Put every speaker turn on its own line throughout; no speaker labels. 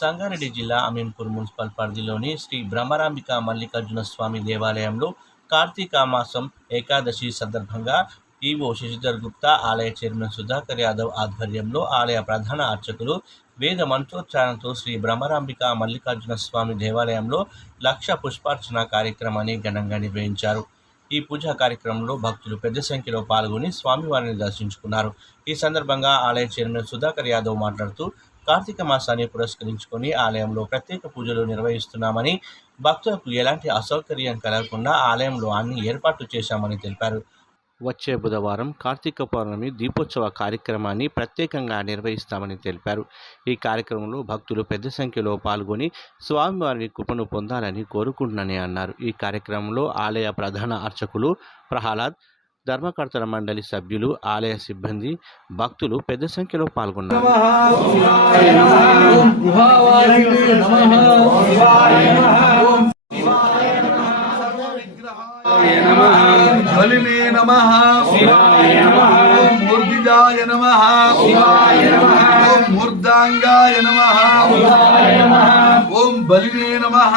సంగారెడ్డి జిల్లా అమీన్పూర్ మున్సిపల్ పరిధిలోని శ్రీ బ్రహ్మరాంబిక మల్లికార్జున స్వామి దేవాలయంలో కార్తీక మాసం ఏకాదశి సందర్భంగా ఈవో శశిధర్ గుప్తా ఆలయ చైర్మన్ సుధాకర్ యాదవ్ ఆధ్వర్యంలో ఆలయ ప్రధాన అర్చకులు వేద మంత్రోచ్చారణతో శ్రీ బ్రహ్మరాంబిక మల్లికార్జున స్వామి దేవాలయంలో లక్ష పుష్పార్చన కార్యక్రమాన్ని ఘనంగా నిర్వహించారు. ఈ పూజా కార్యక్రమంలో భక్తులు పెద్ద సంఖ్యలో పాల్గొని స్వామివారిని దర్శించుకున్నారు. ఈ సందర్భంగా ఆలయ చైర్మన్ సుధాకర్ యాదవ్ మాట్లాడుతూ కార్తీక మాసాన్ని పురస్కరించుకొని ఆలయంలో ప్రత్యేక పూజలు నిర్వహిస్తున్నామని భక్తులకు ఎలాంటి అసౌకర్యం కలగకుండా ఆలయంలో అన్ని ఏర్పాట్లు చేశామని తెలిపారు. వచ్చే బుధవారం కార్తీక పౌర్ణమి దీపోత్సవ కార్యక్రమాన్ని ప్రత్యేకంగా నిర్వహిస్తామని తెలిపారు. ఈ కార్యక్రమంలో భక్తులు పెద్ద సంఖ్యలో పాల్గొని స్వామివారి కృపను పొందాలని కోరుకుంటున్నానని అన్నారు. ఈ కార్యక్రమంలో ఆలయ ప్రధాన అర్చకులు ప్రహ్లాద్ ధర్మకర్తల మండలి సభ్యులు ఆలయ సిబ్బంది భక్తులు పెద్ద సంఖ్యలో పాల్గొన్నారు.
బలినే నమ. ఓం మూర్తిజాయ నమ మూర్ధాంగాయ నమ. बलिने नमः।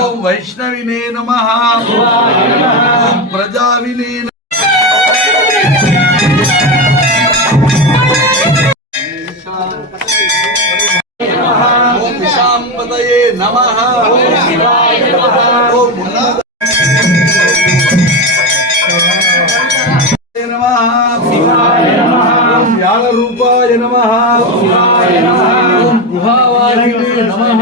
ओम वैष्णविने नमः। ओम प्रजाविने नमः। नमः। नमः नमः नमः। नमः नमः नमः। ಪ್ರಭಾವಾರಣ್ಯೇ ನಮಃ